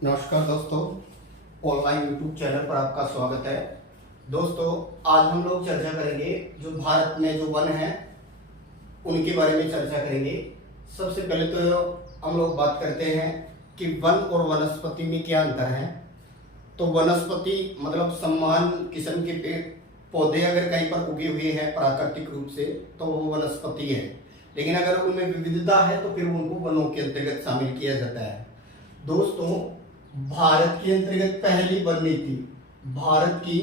नमस्कार दोस्तों, online YouTube channel पर आपका स्वागत है। दोस्तों, आज हम लोग चर्चा करेंगे जो भारत में जो वन है उनके बारे में चर्चा करेंगे। सबसे पहले तो हम लोग बात करते हैं कि वन और वनस्पति में क्या अंतर है। तो वनस्पति मतलब समान किस्म के पेड़ पौधे अगर कहीं पर उगे हुए हैं प्राकृतिक रूप से तो वो वनस्पति है, लेकिन अगर उनमें विविधता है तो फिर उनको वनों के अंतर्गत शामिल किया जाता है। दोस्तों, भारत के अंतर्गत भारत की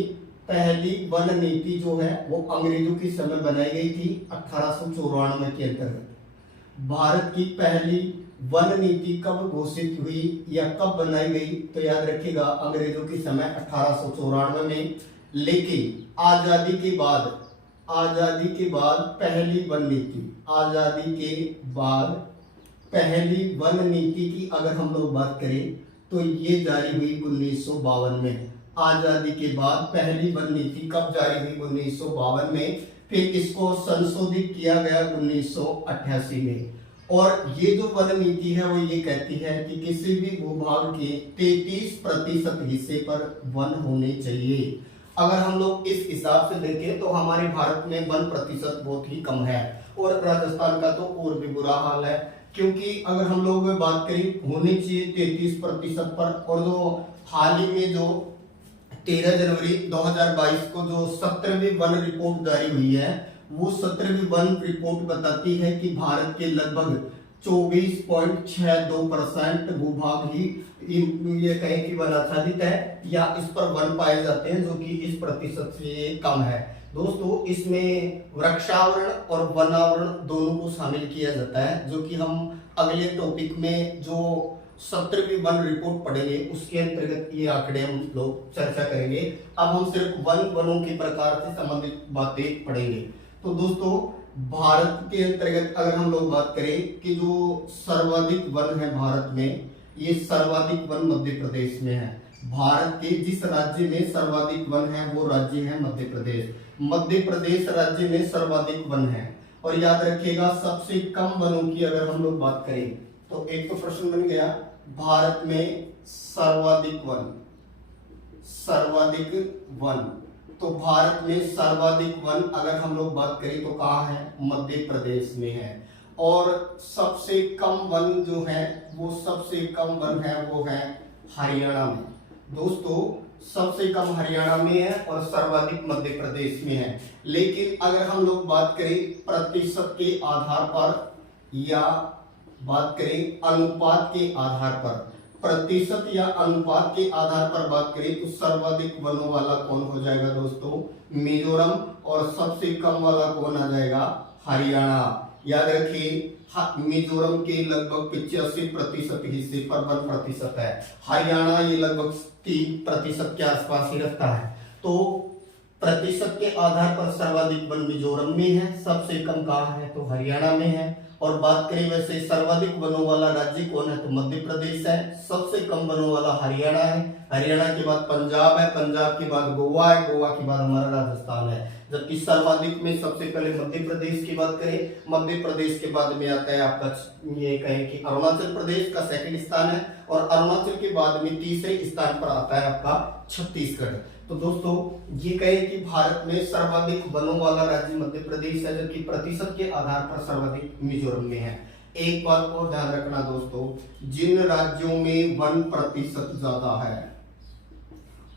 पहली वन नीति जो है वो अंग्रेजों के समय बनाई गई थी 1894 के अंतर्गत। भारत की पहली वन नीति कब घोषित हुई या कब बनाई गई तो याद रखिएगा, अंग्रेजों के समय 1894 में। लेकिन आजादी के बाद पहली वन नीति की अगर हम लोग बात करें तो ये जारी हुई 1952 में। आजादी के बाद पहली वन नीति कब जारी हुई? 1952 में। फिर इसको संशोधित किया गया 1988 में। और ये जो वन नीति है वो ये कहती है कि किसी भी भूभाग के 33% हिस्से पर वन होने चाहिए। अगर हम लोग इस हिसाब से देखें तो हमारे भारत में वन प्रतिशत बहुत ही कम है, और राजस्थान का तो और भी बुरा हाल है, क्योंकि अगर हम लोग बात करें होनी चाहिए 33% पर। और जो हाल ही में जो 13 जनवरी 2022 को जो 17वीं वन रिपोर्ट जारी हुई है, वो 17वीं वन रिपोर्ट बताती है कि भारत के लगभग 24.62% भूभाग ही ये कहें कि वन आच्छादित है या इस पर वन पाए जाते हैं, जो कि इस प्रतिशत से कम है। दोस्तों, इसमें वृक्षावरण और वनावरण दोनों को शामिल किया जाता है, जो कि हम अगले टॉपिक में जो 17वीं वन रिपोर्ट पढ़ेंगे उसके अंतर्गत ये आंकड़े हम लोग चर्चा करेंगे। अब हम सिर्फ वनों के प्रकार से संबंधित बातें पढ़ेंगे। तो दोस्तों, भारत के अंतर्गत अगर हम लोग बात करें कि जो सर्वाधिक वन है भारत में, ये सर्वाधिक वन मध्य प्रदेश में है। भारत के जिस राज्य में सर्वाधिक वन है वो राज्य है मध्य प्रदेश। मध्य प्रदेश राज्य में सर्वाधिक वन है। और याद रखिएगा, सबसे कम वनों की अगर हम लोग बात करें तो एक तो प्रश्न बन गया, भारत में सर्वाधिक वन। तो भारत में सर्वाधिक वन अगर हम लोग बात करें तो कहाँ है? मध्य प्रदेश में है। और सबसे कम वन जो है वो है हरियाणा में। दोस्तों, सबसे कम हरियाणा में है और सर्वाधिक मध्य प्रदेश में है। लेकिन अगर हम लोग बात करें प्रतिशत के आधार पर या बात करें अनुपात के आधार पर, प्रतिशत या अनुपात के आधार पर बात करें तो सर्वाधिक वनों वाला कौन हो जाएगा दोस्तों? मिजोरम। और सबसे कम वाला कौन आ जाएगा? हरियाणा। याद रखिए, मिजोरम के लगभग 85% हिस्से पर 1% है। हरियाणा ये लगभग 3% के आसपास ही रखता है। तो प्रतिशत के आधार पर सर्वाधिक वन मिजोरम में है, सबसे कम कहाँ है? तो हरियाणा में है। और बात करें वैसे सर्वाधिक वनों वाला राज्य कौन है? तो मध्य प्रदेश है। सबसे कम वनों वाला हरियाणा है। हरियाणा के बाद पंजाब है, पंजाब के बाद गोवा है, गोवा के बाद हमारा राजस्थान है। जबकि सर्वाधिक में सबसे पहले मध्य प्रदेश की बात करें, मध्य प्रदेश के बाद में आता है आपका ये कहें कि अरुणाचल प्रदेश का सेकंड स्थान है, और अरुणाचल के बाद में तीसरे स्थान पर आता है आपका छत्तीसगढ़। तो दोस्तों, ये कहें कि भारत में सर्वाधिक वनों वाला राज्य मध्य प्रदेश है, जबकि प्रतिशत के आधार पर सर्वाधिक मिजोरम में है। एक बात और ध्यान रखना दोस्तों, जिन राज्यों में वन प्रतिशत ज्यादा है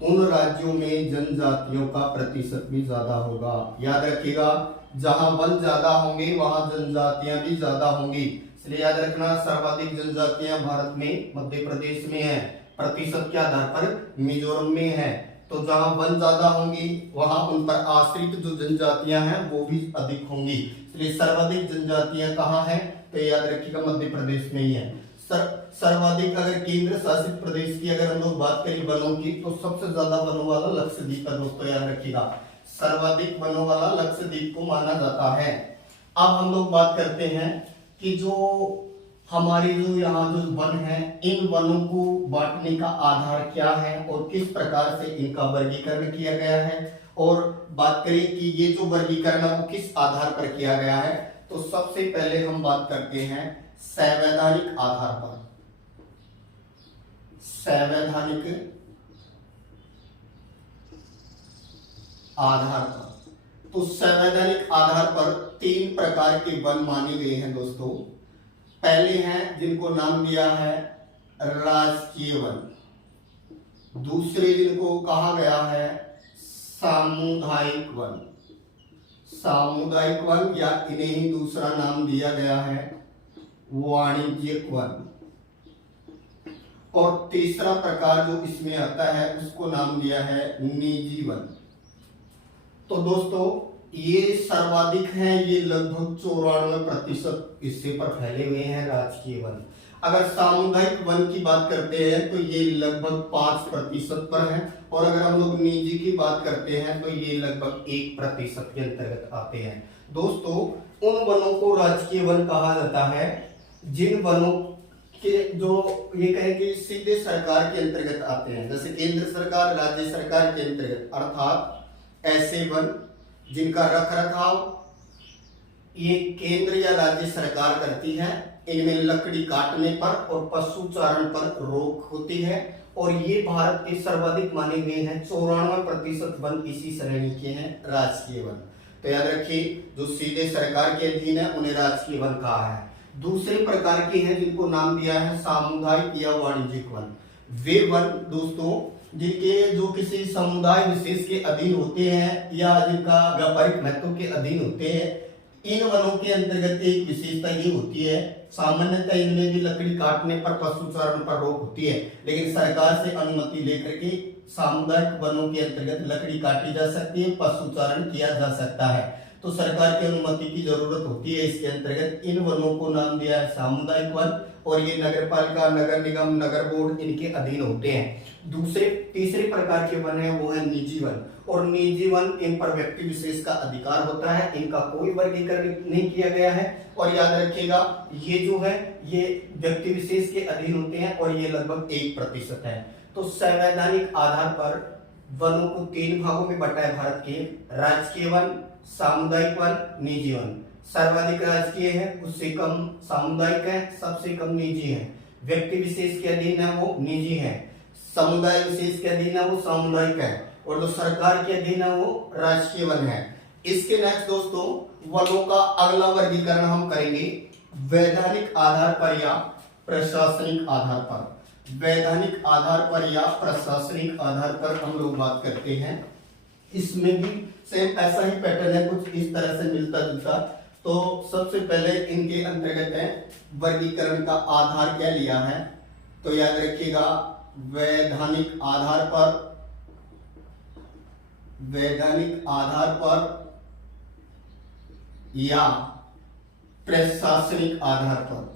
उन राज्यों में जनजातियों का प्रतिशत भी ज्यादा होगा। याद रखिएगा, जहां वन ज्यादा होंगे वहां जनजातियां भी ज्यादा होंगी। इसलिए याद रखना, सर्वाधिक जनजातियां भारत में मध्य प्रदेश में है, प्रतिशत के आधार पर मिजोरम में है। तो जहां वन ज्यादा होंगी वहां उन पर आश्रित जो जनजातियां हैं वो भी अधिक होंगी। इसलिए सर्वाधिक जनजातियां कहाँ हैं? तो याद रखिएगा मध्य प्रदेश में ही है। सर्वाधिक अगर केंद्र शासित प्रदेश की अगर हम लोग बात करें वनों की, तो सबसे ज्यादा वनों वाला लक्षद्वीप है। दोस्तों याद रखिएगा, सर्वाधिक वनों वाला लक्षद्वीप को माना जाता है। अब हम लोग बात करते हैं कि जो हमारी जो यहाँ जो वन है, इन वनों को बांटने का आधार क्या है और किस प्रकार से इनका वर्गीकरण किया गया है। और बात करें कि ये जो वर्गीकरण है वो किस आधार पर किया गया है, तो सबसे पहले हम बात करते हैं संवैधानिक आधार पर। संवैधानिक आधार पर। तो संवैधानिक आधार पर 3 प्रकार के वन माने गए हैं दोस्तों। पहले हैं जिनको नाम दिया है राजकीय वन, दूसरे जिनको कहा गया है सामुदायिक वन, सामुदायिक वन या इन्हें ही दूसरा नाम दिया गया है वाणिज्यिक वन, और तीसरा प्रकार जो इसमें आता है उसको नाम दिया है निजी वन। तो दोस्तों ये सर्वाधिक हैं, ये लगभग 94% हिस्से पर फैले हुए हैं राजकीय वन। अगर सामुदायिक वन की बात करते हैं तो ये लगभग 5% पर है, और अगर हम लोग निजी की बात करते हैं तो ये लगभग 1% के अंतर्गत आते हैं। दोस्तों उन वनों को राजकीय वन कहा जाता है जिन वनों के जो ये कहें कि सीधे सरकार के अंतर्गत आते हैं, जैसे केंद्र सरकार, राज्य सरकार के अंतर्गत, अर्थात ऐसे वन जिनका रख रखाव ये केंद्र या राज्य सरकार करती है। इनमें लकड़ी काटने पर और पशु चारण पर रोक होती है, और ये भारत के सर्वाधिक माने गए हैं। 94% वन इसी श्रेणी के हैं, राजकीय वन। तो याद रखिए जो सीधे सरकार के अधीन है उन्हें राजकीय वन कहा है। दूसरे प्रकार के हैं जिनको नाम दिया है सामुदायिक या वाणिज्यिक वन। वे वन दोस्तों जिनके जो किसी समुदाय विशेष के अधीन होते हैं या जिनका व्यापारिक महत्व के अधीन होते हैं, इन वनों के अंतर्गत एक विशेषता ये होती है, सामान्यतः इनमें भी लकड़ी काटने पर, पशु चारण पर रोक होती है, लेकिन सरकार से अनुमति लेकर के सामुदायिक वनों के अंतर्गत लकड़ी काटी जा सकती है, पशु चारण किया जा सकता है। तो सरकार की अनुमति की जरूरत होती है। इसके अंतर्गत इन वनों को नाम दिया है सामुदायिक वन, और ये नगर पालिका, नगर निगम, नगर बोर्ड इनके अधीन होते हैं। तीसरे प्रकार के वन है वो है निजी वन, और निजी वन इन पर व्यक्ति विशेष का अधिकार होता है, इनका कोई वर्गीकरण नहीं किया गया है। और याद रखिएगा ये जो है ये व्यक्ति विशेष के अधीन होते हैं, और ये लगभग 1% है। तो संवैधानिक आधार पर वनों को 3 भागों में बंटा है भारत के, राजकीय वन, सामुदायिक वन, निजी वन। सर्वाधिक राजकीय है, उससे कम सामुदायिक है, सबसे कम निजी है। व्यक्ति विशेष के अधीन है वो निजी है, समुदाय विशेष के अधीन है वो सामुदायिक है, और जो सरकार के अधीन है वो राजकीय वन है। इसके नेक्स्ट दोस्तों वनों का अगला वर्गीकरण हम करेंगे वैधानिक आधार पर या प्रशासनिक आधार पर। वैधानिक आधार पर या प्रशासनिक आधार पर हम लोग बात करते हैं। इसमें भी सेम ऐसा ही पैटर्न है, कुछ इस तरह से मिलता जुलता। तो सबसे पहले इनके अंतर्गत है वर्गीकरण का आधार क्या लिया है, तो याद रखिएगा वैधानिक आधार पर, वैधानिक आधार पर या प्रशासनिक आधार पर।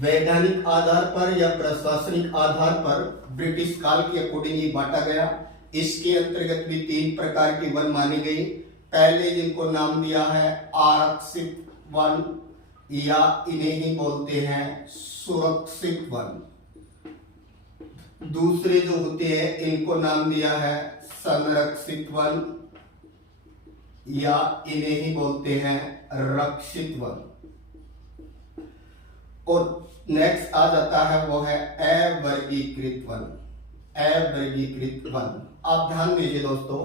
वैधानिक आधार पर या प्रशासनिक आधार पर ब्रिटिश काल के अकॉर्डिंग ये बांटा गया। इसके अंतर्गत भी 3 प्रकार के वन माने गए। पहले जिनको नाम दिया है आरक्षित वन, या इन्हें ही बोलते हैं सुरक्षित वन। दूसरे जो होते हैं इनको नाम दिया है संरक्षित वन, या इन्हें ही बोलते हैं रक्षित वन। और नेक्स्ट आ जाता है वो है अवर्गीकृत वन। अवर्गीकृत वन, आप ध्यान दीजिए दोस्तों,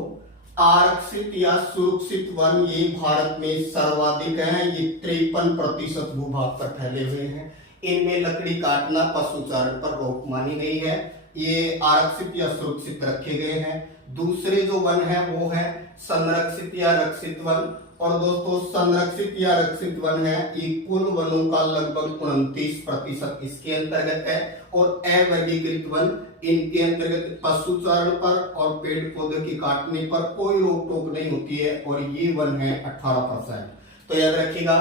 आरक्षित या सुरक्षित वन ये भारत में सर्वाधिक हैं। ये 53% भूभाग पर फैले हुए हैं। इनमें लकड़ी काटना, पशुचारण पर रोक मानी गई है। ये आरक्षित या सुरक्षित रखे गए हैं। दूसरे जो वन है वो है संरक्षित या रक्षित वन। और दोस्तों संरक्षित या रक्षित वन है ये कुल वनों का लगभग 29% इसके अंतर्गत है। और अवर्गीकृत वन इनके अंतर्गत पशुचारण पर और पेड़ पौधे की काटने पर कोई रोक टोक नहीं होती है, और ये वन है 18%। तो याद रखिएगा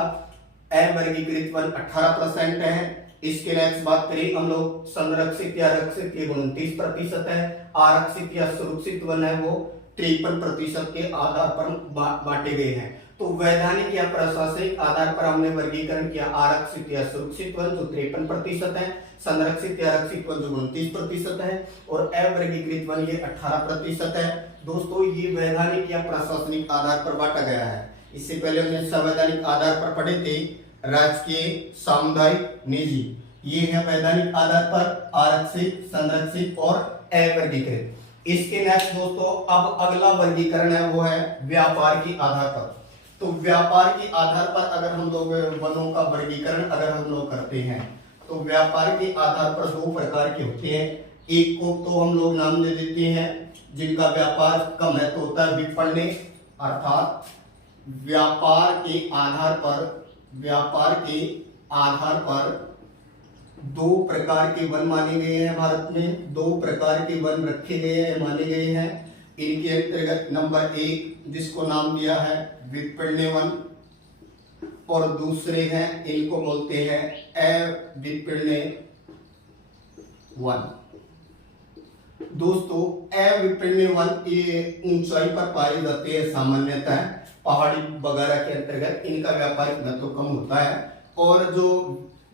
अवर्गीकृत वन 18% है। इसके नेक्स्ट बात करें हम लोग संरक्षित या रक्षित, ये 29% है। आरक्षित या सुरक्षित वन है वो 53% के आधार पर बांटे गए हैं। तो वैधानिक या प्रशासनिक आधार पर हमने वर्गीकरण किया आरक्षित या सुरक्षित वन जो 53% है, संरक्षित या रक्षित वन जो 29% है, और अवर्गीकृत वन ये 18% है। दोस्तों ये वैधानिक या प्रशासनिक आधार पर बांटा गया है। इससे पहले हमने संवैधानिक आधार पर पढ़े थे राजकीय, सामुदायिक, निजी। ये है वैधानिक आधार पर, आरक्षित, संरक्षित और अवर्गीकृत। इसके नेक्स्ट दोस्तों अब अगला वर्गीकरण है वो है व्यापार के आधार पर। तो व्यापार के आधार पर अगर हम लोग वनों का वर्गीकरण अगर हम लोग करते हैं तो व्यापार के आधार पर दो प्रकार के होते हैं। एक को तो हम लोग नाम दे देते हैं जिनका व्यापार का महत्व होता है विपणन, अर्थात व्यापार के आधार पर दो प्रकार के वन माने गए हैं। भारत में दो प्रकार के वन रखे गए हैं, माने गए हैं। इनके अंतर्गत नंबर 1 जिसको नाम दिया है विपणन वन और दूसरे हैं इनको बोलते हैं अविपणन वन। दोस्तों अविपणन वन ये ऊंचाई पर पाए जाते हैं, सामान्यतः पहाड़ी वगैरह के अंतर्गत इनका व्यापारिक महत्व कम होता है। और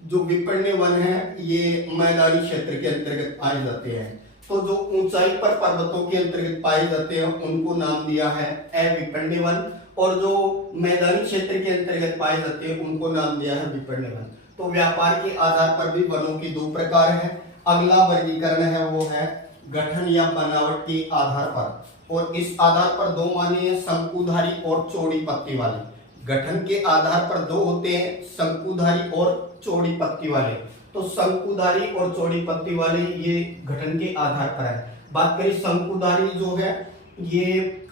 जो विपणन वन है ये मैदानी क्षेत्र के अंतर्गत पाए जाते हैं। तो जो ऊंचाई पर पर्वतों के अंतर्गत पाए जाते हैं उनको नाम दिया है अविपणन वन और जो मैदानी क्षेत्र के अंतर्गत पाए जाते हैं उनको नाम दिया है विपणन वन। तो व्यापार के आधार पर भी वनों की दो प्रकार है। अगला वर्गीकरण है वो है गठन या बनावट के आधार पर और इस आधार पर दो माने हैं शंकुधारी और चौड़ी पत्ती वाले। गठन के आधार पर दो होते हैं शंकुधारी और चौड़ी पत्ती वाले। तो शंकुधारी और चौड़ी पत्ती वाले ये गठन के आधार पर है। बात करें शंकुधारी जो है ये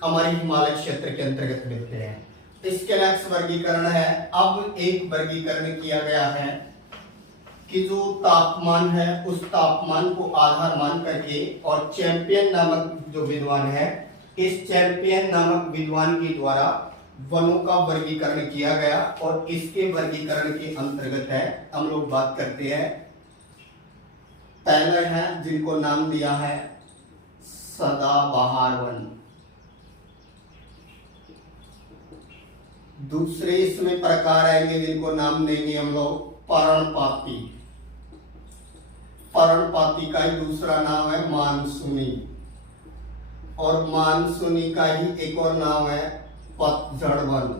हमारे हिमालय क्षेत्र के अंतर्गत मिलते हैं। इसके नेक्स्ट वर्गीकरण है अब एक वर्गीकरण किया गया है कि जो तापमान है उस तापमान को आधार मान करके और चैंपियन नामक जो विद्वान है इस चैंपियन नामक विद्वान के द्वारा वनों का वर्गीकरण किया गया और इसके वर्गीकरण के अंतर्गत है हम लोग बात करते हैं। पहले है जिनको नाम दिया है सदाबहार वन, दूसरे इसमें प्रकार आएंगे जिनको नाम देंगे हम लोग पर्णपाती। पर्णपाती का ही दूसरा नाम है मानसूनी और मानसूनी का ही एक और नाम है पतझड़ वन।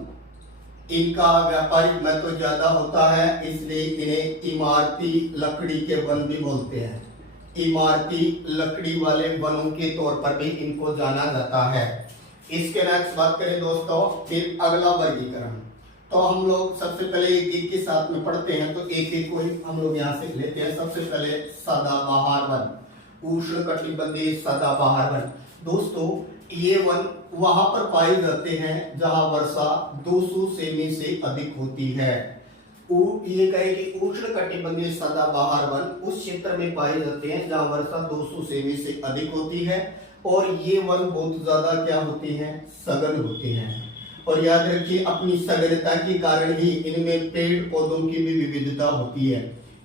इनका व्यापारिक महत्व ज्यादा होता है इसलिए इन्हें इमारती लकड़ी के वन भी बोलते हैं। इमारती लकड़ी वाले वनों के तौर पर भी इनको जाना जाता है। इसके नेक्स्ट बात करें दोस्तों फिर अगला वर्गीकरण। तो हम लोग सबसे पहले एक एक के साथ में पढ़ते हैं तो एक एक को ही हम लोग यहाँ से लेते हैं। सबसे पहले सदाबहार वन, उष्णकटिबंधीय सदाबहार वन। दोस्तों ये वन वहां पर पाए जाते हैं जहां वर्षा 200 सेमी से अधिक होती है। ये कहे कि उष्णकटिबंधीय सदाबहार वन उस क्षेत्र में पाए जाते हैं जहां वर्षा 200 सेमी से अधिक होती है और ये वन बहुत ज्यादा क्या होती हैं सघन होती हैं। और याद रखिए अपनी सघनता के कारण ही इनमें पेड़ पौधों की भी विविधता होती है।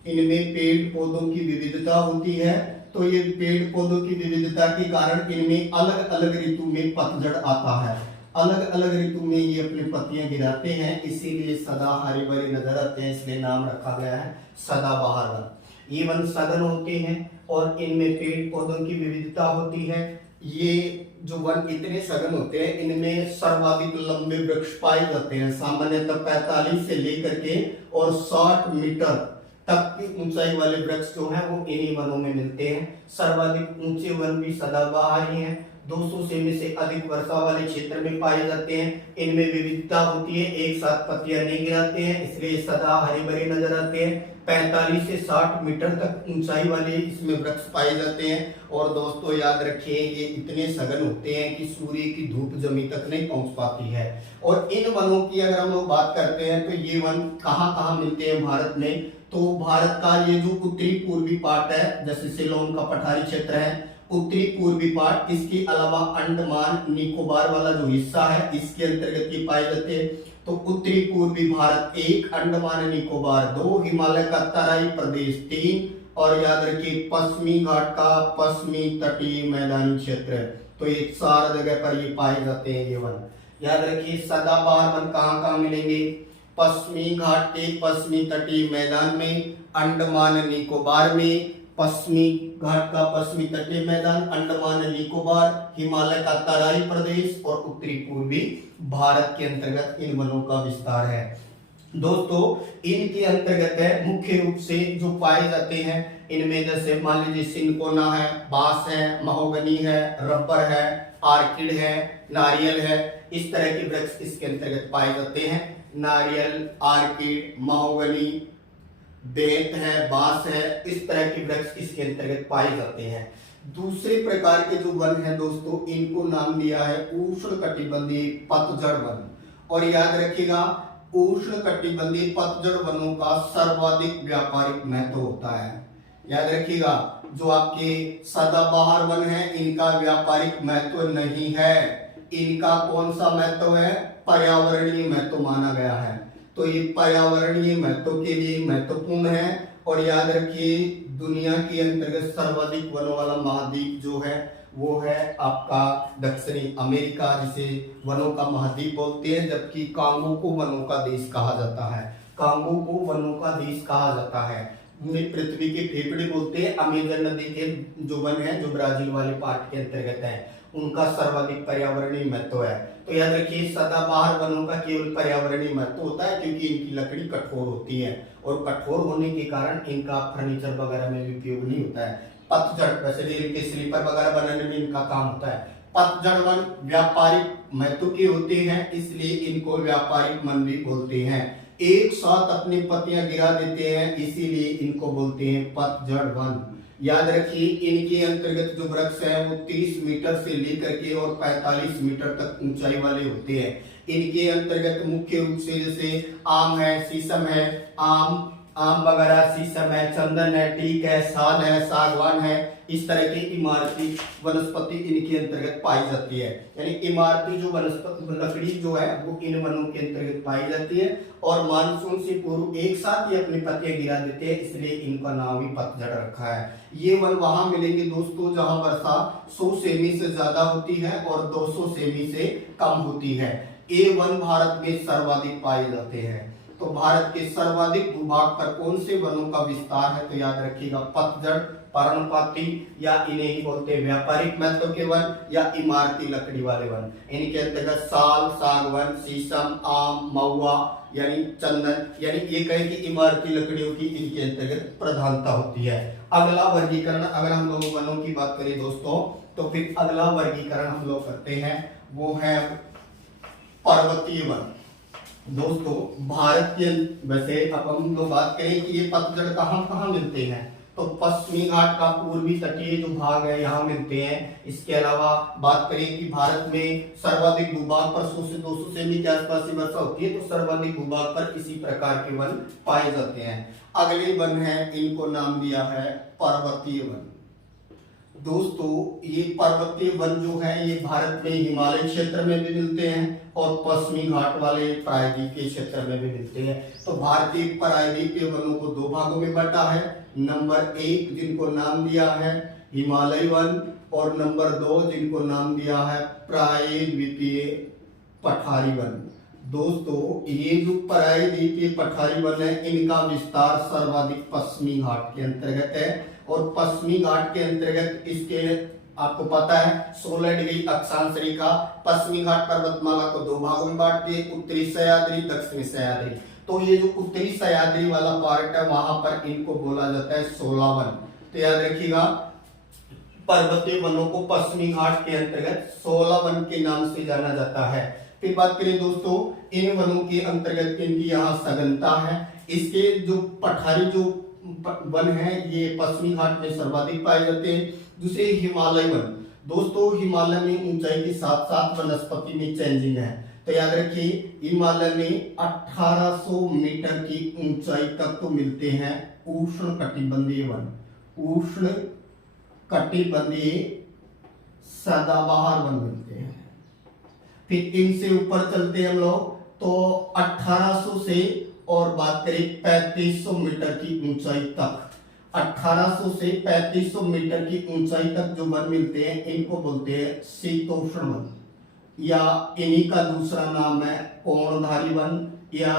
इनमें पेड़ पौधों की विविधता होती है तो ये पेड़ पौधों की विविधता के कारण इनमें अलग अलग ऋतु में पतझड़ आता है। अलग अलग ऋतु में ये अपनी पत्तियां गिराते हैं इसीलिए सदा हरे भरे नजर आते हैं, इसलिए नाम रखा गया है सदाबहार वन। ये वन सघन होते हैं और इनमें पेड़ पौधों की विविधता होती है। ये जो वन इतने सघन होते हैं इनमें सर्वाधिक लंबे वृक्ष पाए जाते हैं। सामान्यतः 45 से लेकर के और 60 मीटर तक की ऊंचाई वाले वृक्ष जो हैं वो इन्हीं वनों में मिलते हैं। सर्वाधिक ऊंचे वन भी सदाबहार ही हैं। 200 सेमी से अधिक वर्षा वाले क्षेत्र में पाए जाते हैं। इनमें विविधता होती है, एक साथ पत्तियां नहीं गिराते हैं इसलिए सदा हरे भरे नजर आते हैं। 45 से 60 मीटर तक ऊंचाई वाले इसमें वृक्ष पाए जाते हैं। और दोस्तों याद रखिए ये इतने सघन होते हैं कि सूर्य की धूप जमीन तक नहीं पहुंच पाती है। और इन वनों की अगर हम लोग बात करते हैं तो ये वन कहाँ कहाँ मिलते हैं भारत में। तो भारत का ये जो उत्तरी पूर्वी पार्ट है जैसे शिलोंग का पठारी क्षेत्र है उत्तरी पूर्वी पार्ट, इसके अलावा अंडमान निकोबार वाला जो हिस्सा है इसके अंतर्गत ये पाए जाते हैं। तो उत्तरी पूर्वी भारत 1, अंडमान निकोबार 2, हिमालय का तराई प्रदेश 3 और याद रखिए पश्चिमी घाट का पश्चिमी तटीय मैदानी क्षेत्र। तो ये 4 जगह पर ये पाए जाते हैं ये वन। याद रखिए सदाबहार वन कहाँ कहाँ मिलेंगे, पश्चिमी घाट के पश्चिमी तटीय मैदान में, अंडमान निकोबार में, पश्चिमी घाट का पश्चिमी तटीय मैदान, अंडमान निकोबार, हिमालय का तराई प्रदेश और उत्तरी पूर्वी भारत के अंतर्गत इन वनों का विस्तार है। दोस्तों इनके अंतर्गत है मुख्य रूप से जो पाए जाते हैं, इनमें जैसे मान लीजिए सिनकोना है, बांस है, महोगनी है, रबर है, आर्किड है, नारियल है, इस तरह के वृक्ष इसके अंतर्गत पाए जाते हैं। नारियल, आर्किड, महोगनी, बेंत है, बांस है, इस तरह के वृक्ष इसके अंतर्गत पाए जाते हैं। दूसरे प्रकार के जो वन है दोस्तों, इनको नाम दिया है उष्णकटिबंधीय पतझड़ वन। और याद रखिएगा, उष्णकटिबंधीय पतझड़ वनों का सर्वाधिक व्यापारिक महत्व होता है। याद रखिएगा, जो आपके सदाबहार वन है इनका व्यापारिक महत्व नहीं है, इनका कौन सा महत्व है, पर्यावरणीय महत्व माना गया है। तो ये पर्यावरणीय महत्व के लिए महत्वपूर्ण है। और याद रखिए, दुनिया के अंतर्गत सर्वाधिक वनों वाला महाद्वीप जो है वो है आपका दक्षिणी अमेरिका, जिसे वनों का महाद्वीप बोलते हैं, जबकि कांगो को वनों का देश कहा जाता है। कांगो को वनों का देश कहा जाता है। पृथ्वी के फेफड़े बोलते हैं। अमेजन नदी के जो वन है, जो ब्राजील वाले पार्ट के अंतर्गत है, उनका सर्वाधिक पर्यावरणीय महत्व है। तो याद रखिए, सदाबहार वनों का केवल पर्यावरणीय महत्व होता है क्योंकि इनकी लकड़ी कठोर होती है, और कठोर होने के कारण इनका फर्नीचर वगैरह में भी उपयोग नहीं होता है। पतझड़, वैसे रेल के स्लीपर वगैरह बनाने में इनका काम होता है। पतझड़ वन व्यापारिक महत्व के होते हैं, इसलिए इनको व्यापारिक वन भी बोलते हैं। एक साथ अपनी पत्तियां गिरा देते हैं, इसीलिए इनको बोलते हैं पतझड़ वन। याद रखिए, इनके अंतर्गत जो वृक्ष है वो 30 मीटर से लेकर के और 45 मीटर तक ऊंचाई वाले होते हैं। इनके अंतर्गत मुख्य रूप से जैसे आम है, शीशम है, आम वगैरह, शीशम है, चंदन है, टीक है, साल है, सागवान है, इस तरह की इमारती वनस्पति इनके अंतर्गत पाई जाती है। यानी इमारती जो वनस्पति लकड़ी जो है वो इन वनों के अंतर्गत पाई जाती है, और मानसून से पूर्व एक साथ ही अपनी पत्तियां गिरा देते हैं, इसलिए इनका नाम ही पतझड़ रखा है। ये वन वहां मिलेंगे दोस्तों जहां वर्षा 100 सेमी से ज्यादा होती है और 200 सेमी से कम होती है। ये वन भारत में सर्वाधिक पाए जाते हैं। तो भारत के सर्वाधिक भूभाग पर कौन से वनों का विस्तार है, तो याद रखिएगा पतझड़, पर्णपाती, या इन्हें ही बोलते हैं व्यापारिक महत्व के वन, या इमारती लकड़ी वाले वन। इनके अंतर्गत साल, सागवान, शीशम, आम, महुआ यानी चंदन, यानी ये कहे कि इमारती लकड़ियों की इनके अंतर्गत प्रधानता होती है। अगला वर्गीकरण, अगर हम लोग वनों की बात करें दोस्तों, तो फिर अगला वर्गीकरण हम लोग करते हैं, वो है पर्वतीय वन। दोस्तों भारत के, वैसे अब हम लोग बात करें कि ये पतझड़ कहाँ कहाँ मिलते हैं, तो पश्चिमी घाट का पूर्वी तटीय जो भाग है यहाँ मिलते हैं। इसके अलावा बात करें कि भारत में सर्वाधिक भूभाग पर 100 से 200 सेमी के आसपास ही वर्षा होती है, तो सर्वाधिक भूभाग पर इसी प्रकार के वन पाए जाते हैं। अगले वन है, इनको नाम दिया है पर्वतीय वन। दोस्तों ये पर्वतीय वन जो है ये भारत में हिमालय क्षेत्र में भी मिलते हैं और पश्चिमी घाट वाले प्रायद्वीपीय क्षेत्र में भी मिलते हैं। तो भारतीय प्रायद्वीपीय वनों को दो भागों में बांटा है। नंबर 1 जिनको नाम दिया है हिमालय वन, और नंबर 2 जिनको नाम दिया है प्रायद्वीपीय पठारी वन। दोस्तों ये जो प्रायद्वीपीय पठारी वन है इनका विस्तार सर्वाधिक पश्चिमी घाट के अंतर्गत है, और पश्चिमी घाट के अंतर्गत इसके आपको पता है 16 डिग्री अक्षांश रेखा पश्चिमी घाट पर्वतमाला को दो भागों में बांटती है, उत्तरी सह्याद्री, दक्षिणी सह्याद्री। तो ये जो उत्तरी सह्याद्री वाला पार्ट है वहां पर इनको बोला जाता है 16 वन। तो याद रखिएगा पर्वतीय वनों को पश्चिमी घाट के अंतर्गत 16 वन के नाम से जाना जाता है। फिर बात करें दोस्तों इन वनों के अंतर्गत इनकी यहाँ सघनता है। इसके जो पठारी जो वन है ये पश्चिमी घाट में सर्वाधिक पाए जाते हैं। दूसरे हिमालय वन, दोस्तों हिमालय में ऊंचाई के साथ साथ वनस्पति में चेंजिंग है। तो याद रखिए हिमालय में 1800 मीटर की ऊंचाई तक तो मिलते हैं उष्ण कटिबंधीय वन, उष्ण कटिबंधीय सदाबहार वन मिलते हैं। फिर इनसे ऊपर चलते हैं हम लोग तो 1800 से और बात करें 3500 मीटर की ऊंचाई तक, 1800 से 3500 मीटर की ऊंचाई तक जो वन मिलते हैं इनको बोलते हैं शीतोष्ण वन, या इन्हीं का दूसरा नाम है कोणधारी वन या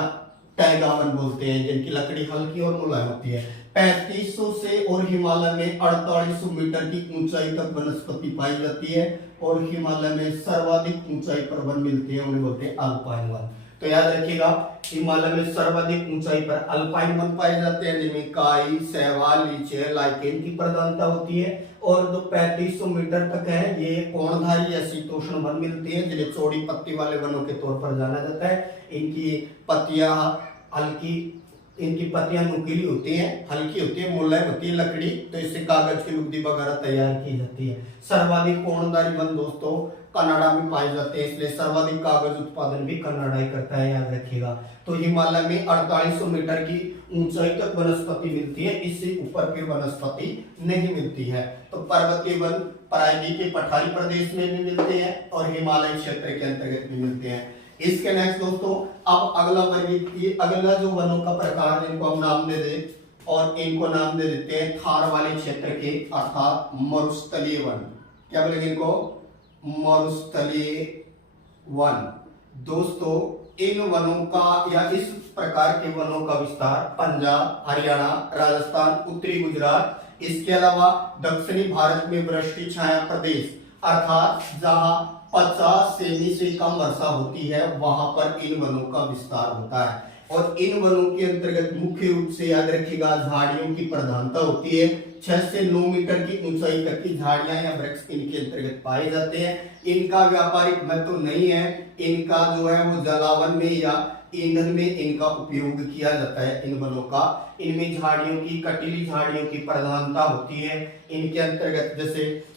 टैगा वन बोलते हैं, जिनकी लकड़ी हल्की और मुलायम होती है। 3500 से और हिमालय में 4800 मीटर की ऊंचाई तक वनस्पति पाई जाती है, और हिमालय में सर्वाधिक ऊंचाई पर वन मिलते हैं उन्हें बोलते हैं अल्पाइन वन। तो याद रखिएगा हिमालय में सर्वाधिक ऊंचाई पर अल्पाइन वन पाए जाते हैं जिनमें काई, सहवाल, लीचे, लाइकेन की प्रधानता होती है। और जो 3500 मीटर तक है ये कोणधारी या शीतोष्ण वन मिलते हैं जिन्हें चौड़ी पत्ती वाले वनों के तौर पर जाना जाता है। इनकी पत्तियां नुकीली होती हैं, हल्की होती है, मुलायम होती है लकड़ी, तो इससे कागज की लुगदी वगैरह तैयार की जाती है। सर्वाधिक कोणधारी वन दोस्तों कनाडा में पाए जाते हैं, इसलिए सर्वाधिक कागज उत्पादन भी कनाडा ही करता है, याद रखिएगा। तो हिमालय में 4800 मीटर की ऊंचाई तक वनस्पति मिलती है, इससे ऊपर फिर वनस्पति नहीं मिलती है। तो पर्वतीय वन प्रायद्वीप के पठारी प्रदेश में भी मिलते हैं और हिमालय क्षेत्र के अंतर्गत भी मिलते हैं। इसके नेक्स्ट दोस्तों अब अगला जो वनों का प्रकार जिनको हम नाम दे दे और इनको नाम दे देते हैं थार वाले क्षेत्र के अर्थात मरुस्थलीय वन। क्या बोलेंगे इनको? मरुस्थलीय वन। दोस्तों इन वनों का या इस प्रकार के वनों का विस्तार पंजाब, हरियाणा, राजस्थान, उत्तरी गुजरात, इसके अलावा दक्षिणी भारत में वृष्टि छाया प्रदेश अर्थात जहां 50 सेमी से कम वर्षा होती है वहां पर इन वनों का विस्तार होता है। और इन वनों के अंतर्गत मुख्य रूप से याद रखिएगा झाड़ियों की प्रधानता होती है। 6 से 9 मीटर की ऊंचाई तक की झाड़ियां या वृक्ष इनके अंतर्गत पाए जाते हैं। इनका व्यापारिक महत्व तो नहीं है, इनका जो है वो जलावन में या ईंधन में इनका उपयोग किया जाता है इन वनों का। इनमें झाड़ियों की, कटीली झाड़ियों की प्रधानता होती है। इनके अंतर्गत जैसे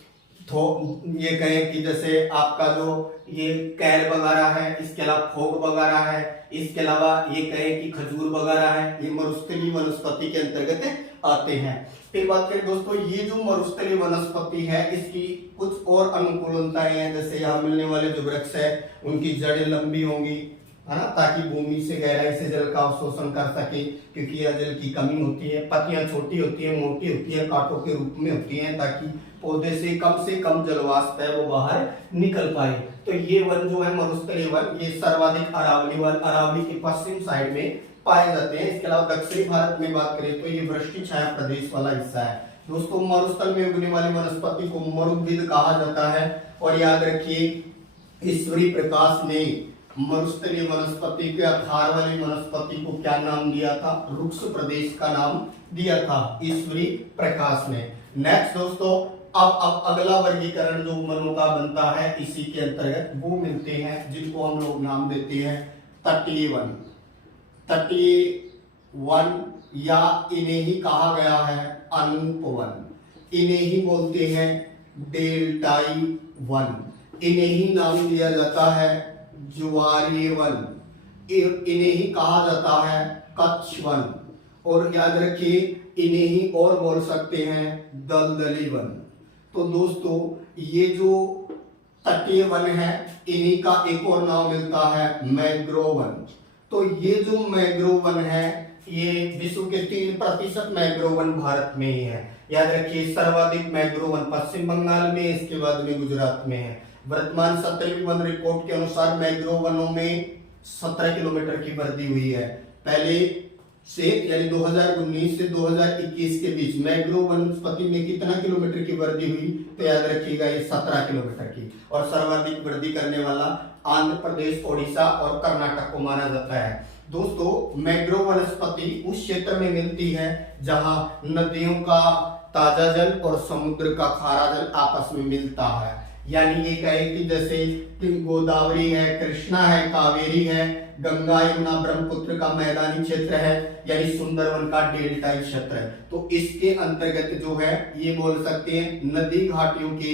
ये कहें कि जैसे आपका जो ये कैर वगैरह है, इसके अलावा फोग वगैरह है, इसके अलावा ये कहें कि खजूर वगैरह है, ये मरुस्थलीय वनस्पति के अंतर्गत आते हैं। फिर बात करें दोस्तों ये जो मरुस्थलीय वनस्पति है इसकी कुछ और अनुकूलताएं हैं, जैसे यहाँ मिलने वाले जो वृक्ष है उनकी जड़ें लंबी होंगी, है ना, ताकि भूमि से गहराई से जल का अवशोषण कर सके क्योंकि यह जल की कमी होती है। पत्तियां छोटी होती है, मोटी होती है, कांटों के रूप में होती हैं ताकि पौधे से कम जलवाष्प है वो बाहर निकल पाए। तो ये वन जो है मरुस्थलीय वन ये सर्वाधिक अरावली के पश्चिम साइड में पाए जाते हैं। इसके अलावा दक्षिणी भारत में बात करें तो ये वृष्टि छाया प्रदेश वाला हिस्सा है। दोस्तों मरुस्थल में उगने वाली वनस्पति को मरुद्भिद कहा जाता है। और याद रखिए ईश्वरी प्रकाश ने मरुस्थलीय वनस्पति के थार वाली वनस्पति को क्या नाम दिया था? रुक्ष प्रदेश का नाम दिया था ईश्वरी प्रकाश ने। नेक्स्ट दोस्तों अब अगला वर्गीकरण जो वनों का बनता है इसी के अंतर्गत वो मिलते हैं जिनको हम लोग नाम देते हैं तटीय वन। तटीय वन या इन्हें ही कहा गया है अनूप वन, इन्हें ही बोलते हैं डेल्टाई वन, इन्हें ही नाम दिया जाता है ज्वारीय वन, इन्हें ही कहा जाता है कच्छ वन, और याद रखिए इन्हें ही और बोल सकते हैं दलदली वन। तो दोस्तों ये जो तटीय वन है इन्हीं का एक और नाम मिलता है मैंग्रोव वन। तो ये जो मैंग्रोव वन है ये विश्व के 3% मैंग्रोव वन भारत में ही है। याद रखिए सर्वाधिक मैंग्रोव वन पश्चिम बंगाल में, इसके बाद में गुजरात में है। वर्तमान 17वीं वन रिपोर्ट के अनुसार मैंग्रोव वनों में 17 किलोमीटर की वृद्धि हुई है। पहले से यानी 2019 से 2021 के बीच मैंग्रोव वनस्पति में कितना किलोमीटर की वृद्धि हुई? तो याद रखिएगा ये 17 किलोमीटर की। और सर्वाधिक वृद्धि करने वाला आंध्र प्रदेश, ओडिशा और कर्नाटक को माना जाता है। दोस्तों मैंग्रोव वनस्पति उस क्षेत्र में मिलती है जहां नदियों का ताजा जल और समुद्र का खारा जल आपस में मिलता है। यानी ये कहे कि जैसे गोदावरी है, कृष्णा है, कावेरी है, गंगा, यमुना, ब्रह्मपुत्र का मैदानी क्षेत्र है, यानी सुंदरवन का डेल्टाई क्षेत्र है। तो इसके अंतर्गत जो है ये बोल सकते हैं नदी घाटियों के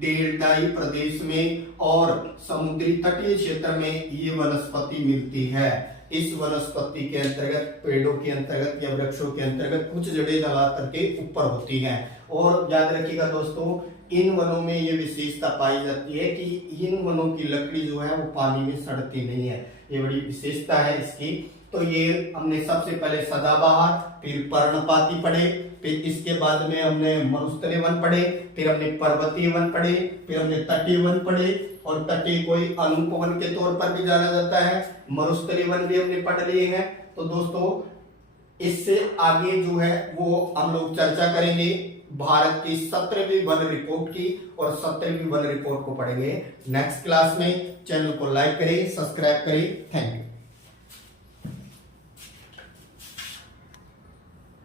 डेल्टाई प्रदेश में और समुद्री तटीय क्षेत्र में ये वनस्पति मिलती है। इस वनस्पति के अंतर्गत पेड़ों के अंतर्गत या वृक्षों के अंतर्गत कुछ जड़ें लगातार के ऊपर होती हैं। और याद रखिएगा दोस्तों इन वनों में ये विशेषता पाई जाती है कि इन वनों की लकड़ी जो है वो पानी में सड़ती नहीं है, ये बड़ी विशेषता है इसकी। तो ये हमने सबसे पहले सदाबहार, फिर पर्णपाती पढ़े, फिर इसके बाद में हमने मरुस्थलीय वन पढ़े, फिर हमने पर्वतीय वन पढ़े, फिर हमने तटीय वन पढ़े, और तटीय कोई अनूप वन के तौर पर भी जाना जाता है। मरुस्थलीय वन भी हमने पढ़ लिए हैं। तो दोस्तों इससे आगे जो है वो हम लोग चर्चा करेंगे भारत की 17वीं वन रिपोर्ट की, और 17वीं वन रिपोर्ट को पढ़ेंगे नेक्स्ट क्लास में। चैनल को लाइक करें, सब्सक्राइब करें। Thank you.